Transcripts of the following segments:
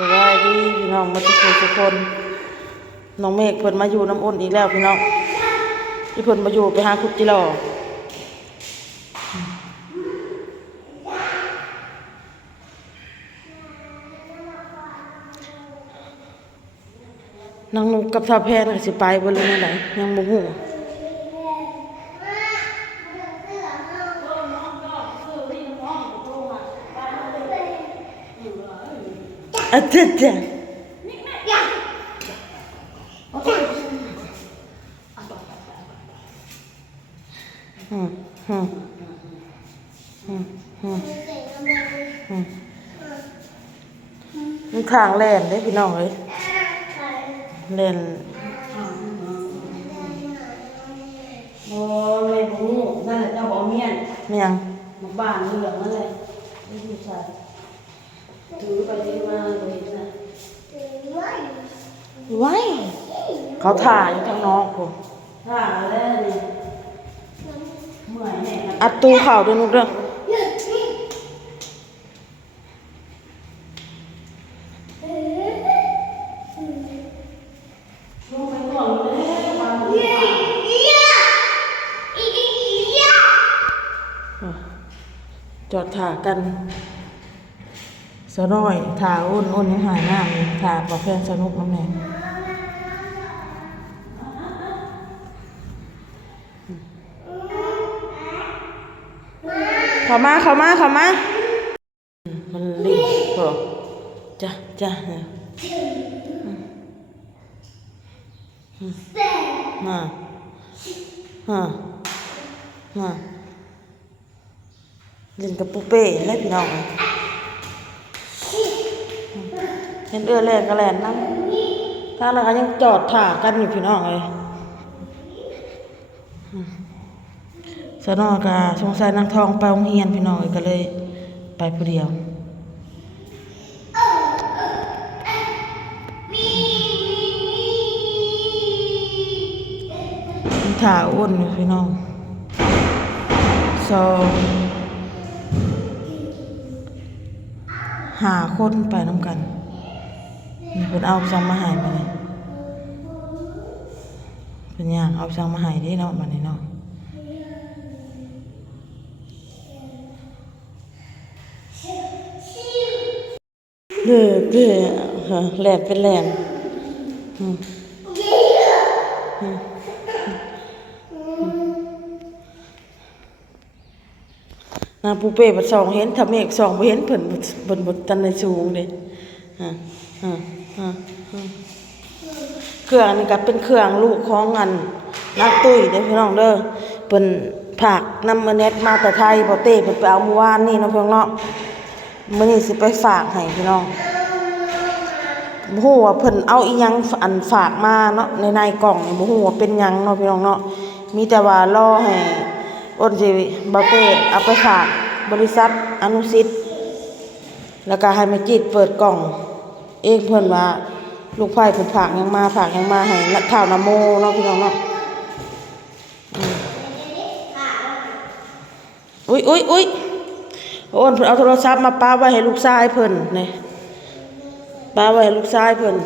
สวัสดีพี่น้องมาทุกคนทุกคนน้องเมฆเพิ่นมาอยู่น้ำอ้นอีกแล้วพี่น้องที่เพิ่นมาอยู่ไปหาคุดจิรอนางนุกกับท่าแพนสิไปบ่เลยไหนยังบ่ฮู้ อะเจ๊ะเจ๊ะอืมอืมอืมอืมอืมมันทางแล่นเด้พี่น้องเอ้ยแล่นโอ้แม่บ่ฮู้นั่นแหละเจ้าบ่เอาเมียนแม่ยังมาบ้านเหลืองนั่นแหละไม่ใส่ ถือไปถือมาบ่เห็นน่ะไว้เขาถ่ายอยู่ทางนอกผมถ้าแล้วนี่เมื่อยแน่ครับอัดตู้เข่าด้วยนุกเด้อ ลงไปก่อนเลยบ้านบ่ได้ จอดถ่ากัน สะน้อยถ่าอ้นอ้นยังหายหน้าเลยถ่าปลาแฟนสนุกน้ำแน่เข้ามาเข้ามาเข้ามามันรีบพอจ้ะจ้ะเนี่ยอืมอืมมามามาเล่นกับปูเป้และพี่น้องอ เห็นเอื้อแลนก็แลนนั่งถ้าเราก็ยังจอดถ่ากันอยู่พี่น้องเลยอืมสนอกาสงสัยนางทองไปโรงเรียนพี่น้องเอ้ยก็เลย ไปผู้เดียวถ่าอ้วนอยู่พี่น้องสองหาคนไปน้ำกัน เป็นเอาซังมาใหายมาเลยเป็นอย่างเอาซังมาใหายได้เนาะมาในเนาะเด้อเด้อฮะแหลนเป็นแหลนอืมนางปูเป้บัดสองเห็นถ้าเมฆสองบ่เห็นเพิ่นบ่เพิ่นบ่ตันในสูงเด้ เครื่องนี่ก็เป็นเครื่องลูกของอันนักตุ้ยเด้พี่น้องเด้อเพิ่นผากน้ำมาเน็ตมาแต่ไทยบ่เต้เพิ่นไปเอาเมื่อวานนี่เนาะพี่น้องเนาะมื้อนี้สิไปฝากให้พี่น้องบู๊ว่าเพิ่นเอาอียังอันฝากมาเนาะในในกล่องนี่บ่ฮู้ว่าเป็นยังเนาะพี่น้องเนาะมีแต่ว่ารอให้อ้นสิบาเป้เอาไปฝากบริษัทอนุสิทธิ์ แล้วก็ให้ม่จิตเปิดกล่อง เองเพิ่นว่าลูกไผ่เพิ่นฝากยังมาฝากยังมาให้นักข่าวนาโมเนาะพี่น้องเนาะอุ้ยอุ้ยอุ้ยโอนเพิ่นเอาโทรศัพท์มาป้าไว้ให้ลูกชายเพิ่นนี่ป้าไว้ให้ลูกชายเพิ่น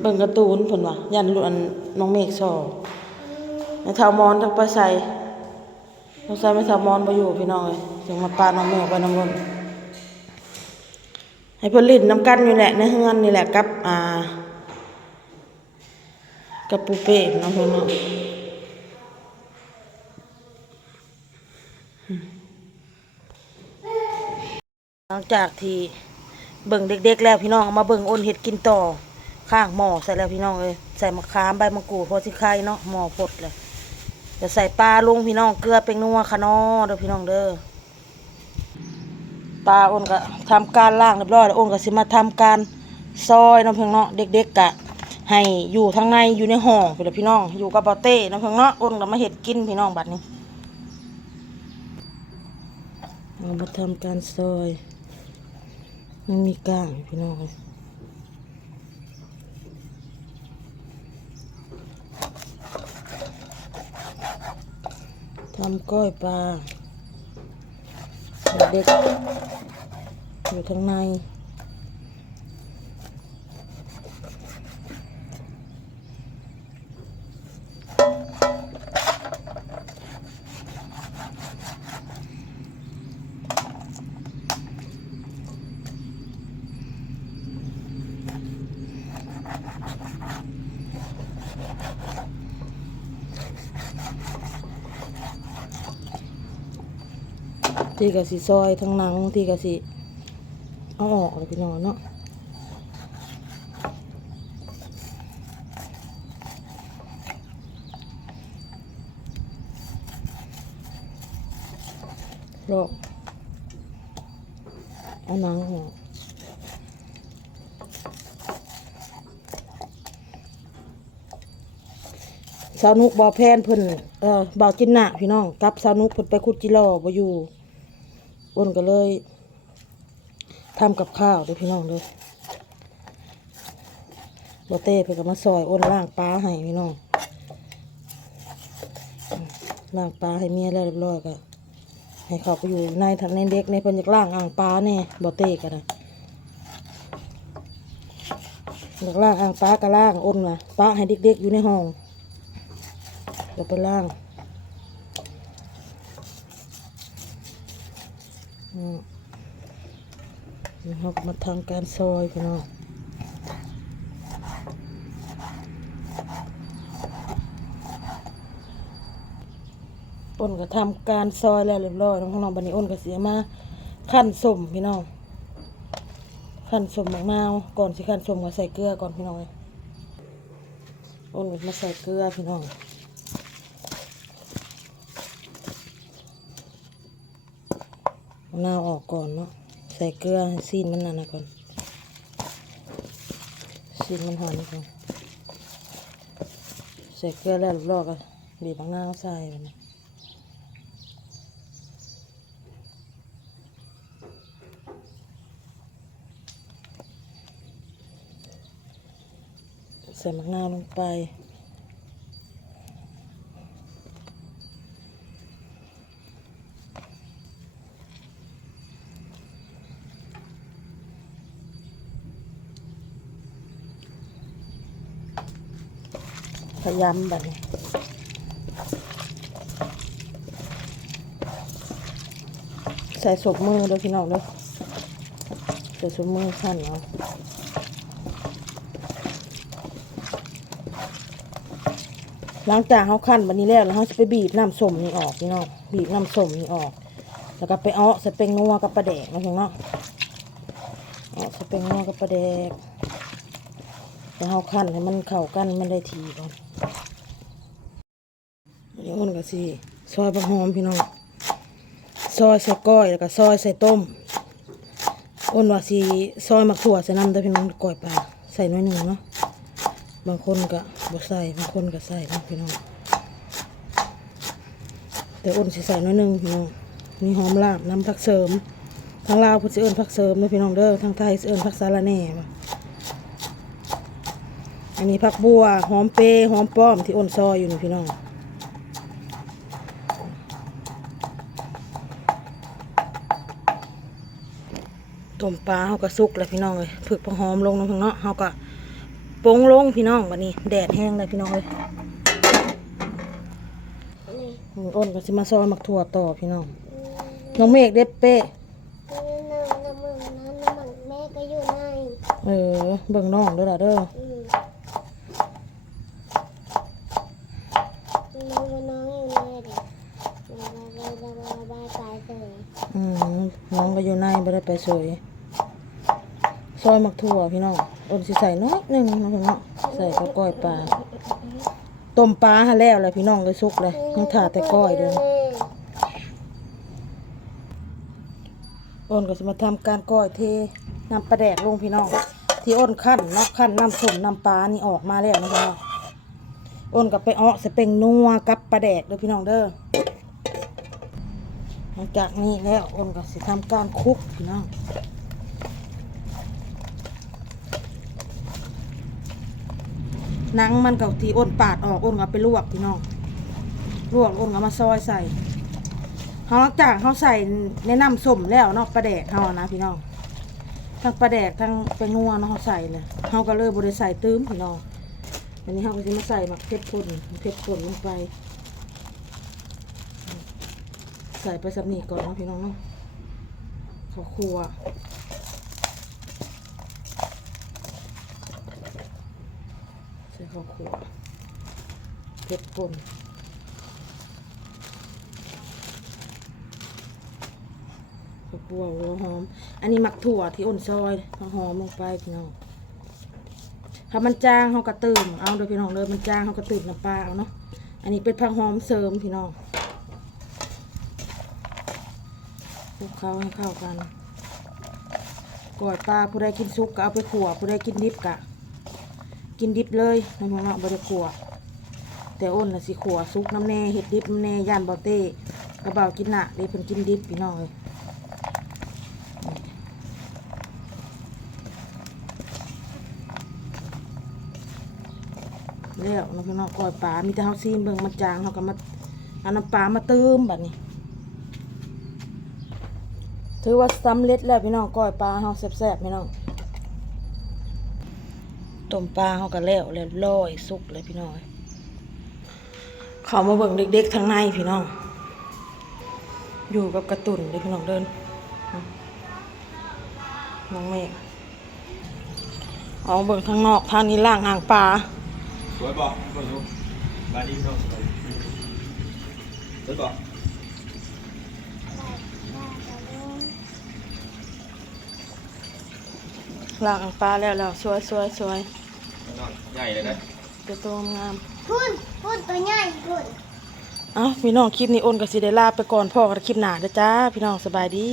เบิ่งการ์ตูนเพิ่นว่ายันลูกอันน้องเมฆซอในเทามอนทั้งไปใส่ต้องใส่ไม่เทามอนไปอยู่พี่น้องเลย จึงมาปาน้องแม่ไปน้ำล้นให้เพิ่นลิ้นน้ำกันอยู่แหละในเฮือนนี่แหละกับอ่ากับปูเป้น้องเพิ่นเนาะหลังจากที่เบิ่งเด็ก ๆ แล้วพี่น้องเอามาเบิ่งอ้นเห็ดกินต่อข้างหม้อใส่แล้วพี่น้องเอ้ยใส่มะขามใบมะกรูดพอสิไข่เนาะหม้อพดเลยจะใส่ปลาลงพี่น้องเกลือเป็นนัวคะนอเด้อพี่น้องเด้อ ปลาอ้นก็ทำการล่างเรียบร้อยแล้วอ้นก็สิมาทำการซอยน้องเพียงเนาะเด็กๆกะให้อยู่ทางในอยู่ในห้องพี่พี่น้อง อยู่กับเบาเต้น้องเพียงเนาะอ้นก็มาเห็ดกินพี่น้องบัดนี้เรามาทำการซอยมันมีก้างพี่น้องทำก้อยปลา เด็กๆอยู่ข้างใน ที่กะสิซอยทั้งหนังที่กะสิเอาออกเลยพี่น้องเนาะลอกเอาหนังออกสาวนุกบอแพนเพิ่นเออบ่าวจินหนะพี่น้องกับสาวนุกเพิ่นไปคุดจิโร่บ่อยู่ อ้นก็เลยทำกับข้าวด้วยพี่น้องเลยบอเต้ไปกับมาซอยอ้นล่างปลาให้พี่น้องล่างปลาให้เมียแล้วเรียบร้อยก็ให้เขาไปอยู่ในทันในเด็กในเพิ่นอยากล่างอ่างปลาแน่บอเต้กันนะยากล่างอ่างปลาก็ล่างอ้นนะปลาให้เด็กๆอยู่ในห้องเดี๋ยวไปล่าง อืม นะครับมาทำการซอยพี่น้องอ้นก็ทำการซอยแล้วเรียบร้อยน้องน้องบันนี้อ้นก็เสียมาขั้นสมพี่น้องขั้นสมมะนาวก่อนสิขั้นสมก็ใส่เกลือก่อนพี่น้องเลยอ้นมาใส่เกลือพี่น้อง มะนาวออกก่อนเนาะใส่เกลือให้ซีนมันนั่นนะก่อนซีนมันหันก่อนใส่เกลือแล้วรอบๆก็บีบมะนาวใส่ไปนะใส่มะนาวลงไป พยายามแบบนี้ใส่ศพมือเด้วยพี่น้องเด้วยใส่ศพมือขั้นเอาหลังจากเขาขั้นบันนี้แล้วแล้วเขาจะไปบีบน้ำส้มนี่ออกพี่น้องบีบน้ำส้มนี่ออก แล้วก็ไปเอาะสเปงนัวกับปลาแดกนะพี่น้องเอาสเปงนัวกับปลาแดกแล้วเขาขั้นให้มันเข้ากันมันได้ทีก่อน เดี๋ยวอ้นก็สิซอยผักหอมพี่น้องซอยใส่ก้อยแล้วก็ซอยใส่ต้มอ้นว่าสิซอยมักถั่วใส่น้ำเด้อพี่น้องก้อยปลาใส่น้อยหนึ่งเนาะบางคนก็บ่ใส่บางคนก็ใส่นะพี่น้องแต่อ้นสิใส่น้อยหนึ่งพี่น้องมีหอมลาบน้ำผักเสริมทางลาวพิ่นสิเอิ้นผักเสริมเด้อพี่น้องเด้อทางไทยเอิ้นผักสาระแหน่อันนี้ผักบัวหอมเปย์หอมป้อมที่อ้นซอยอยู่นี่พี่น้อง ต้มปลาเขาก็สุกแล้วพี่น้องเลยผึกผักหอมลงน้ำพังเนาะเขาก็ปงลงพี่น้องวันนี้แดดแห้งเลยพี่น้องเลยอืมอ้นก็สิมาซอยหมักถั่วต่อพี่น้องน้องเมฆเด็ดเป๊ะน้ำน้ำมึงน้ำน้ำมึงแม่ก็อยู่ในเออเบิ่งน้องเด้อล่ะเด้อน้องก็น้องอยู่ในเด็กระบาบายระบายตายเลยอืมน้องก็อยู่ในไม่ได้ไปสวย ซอยหมักถั่วพี่น้องอ้นสิใส่น้อยหนึงน้องเนาะใส่กับก้อยปลาต้มปลาหาแล้วเลยพี่น้องเลยสุกเลยยังถาแต่ก้อยเด้ออ้นก็จะมาทำการก้อยเทน้ำปลาแดกลงพี่น้อง ที่อ้นขั้นเนาะขั้นน้ำส้มน้ำปลานี่ออกมาแล้วนะพี่น้องอ้นก็ไปเอาะใส่เป็นนัวกับปลาแดกเด้อพี่น้องเด้อหลังจากนี้แล้วอ้นก็จะทำการคลุกพี่น้อง หนังมันกับที่อ้นปาดออกอ้นก็ไปลวกพี่น้องลวกอ้นก็มาซอยใส่เขาหลังจากเขาใส่ในน้ำส้มแล้วเนาะปลาแดกเขานะพี่น้องทั้งปลาแดกทั้งไปงัวเนาะเขาใส่เลยเขาก็เลยบริใส่ตื้มพี่น้องอันนี้เขาก็จะมาใส่มักเพชรป่นเพชรป่นลงไป ใส่ไปสับนี่ก่อนเนาะพี่น้องเนาะข้าวคั่ว ข้าวคั่วเพชรป่นข้าวคั่วหัวหอม อันนี้หมักถั่วที่อ่อนซอยเอาหอมลงไปพี่น้องถ้ามันจางเขาก็เติมเอาเด้อพี่น้องเด้อมันจางเขาก็เติมน้ำปลาเอาเนาะ อันนี้เป็นผักหอมเสริมพี่น้องคลุกเคล้าให้เข้ากันกอดปลาผู้ใดกินซุกก็เอาไปขั่วผู้ใดกินดิบกะ กินดิบเลยน้องๆเนาบ่ได้ขั่วแต่อ้นน่ะสิขัวซุกน้ำแน่เห็ดดิบน้ำแน่ย่านบาเต้กระเบากินหนะเด้เพิ่นกินดิบพี่น้องเลยแล้วน้องพี่น้องกอดปลามีแต่เฮาซีมเบิ่งมันจางเฮาก็มาเอาน้ำปลามาเติมบัดนี้ถือว่าสำเร็จแล้วพี่น้องก้อยปลาเฮาแซ่บๆพี่น้อง ต้มปลาเฮาก็แล้วแล้วลอยสุกเลยพี่น้องเขามาเบิ่งเด็กๆทางในพี่น้อง อยู่กับกระตุ่นเด้อพี่น้องเดิน น้องเมฆเอาเบิ่งทางนอกทางนี้ล่างหางปลาสวยป่ะสวยอยู่มาดีเนาะสวยสวยป่ะล่างหางปลาแล้วแล้วสวยสวยสวยนอน ใหญ่เลยนะตัวโตงามพุ่นพุ่นตัวใหญ่พุ่นเอ้าพี่น้องคลิปนี้โอนกับสิได้ลาไปก่อนพ่อกับคลิปหน้าเด้อจ้า พี่น้องสบายดี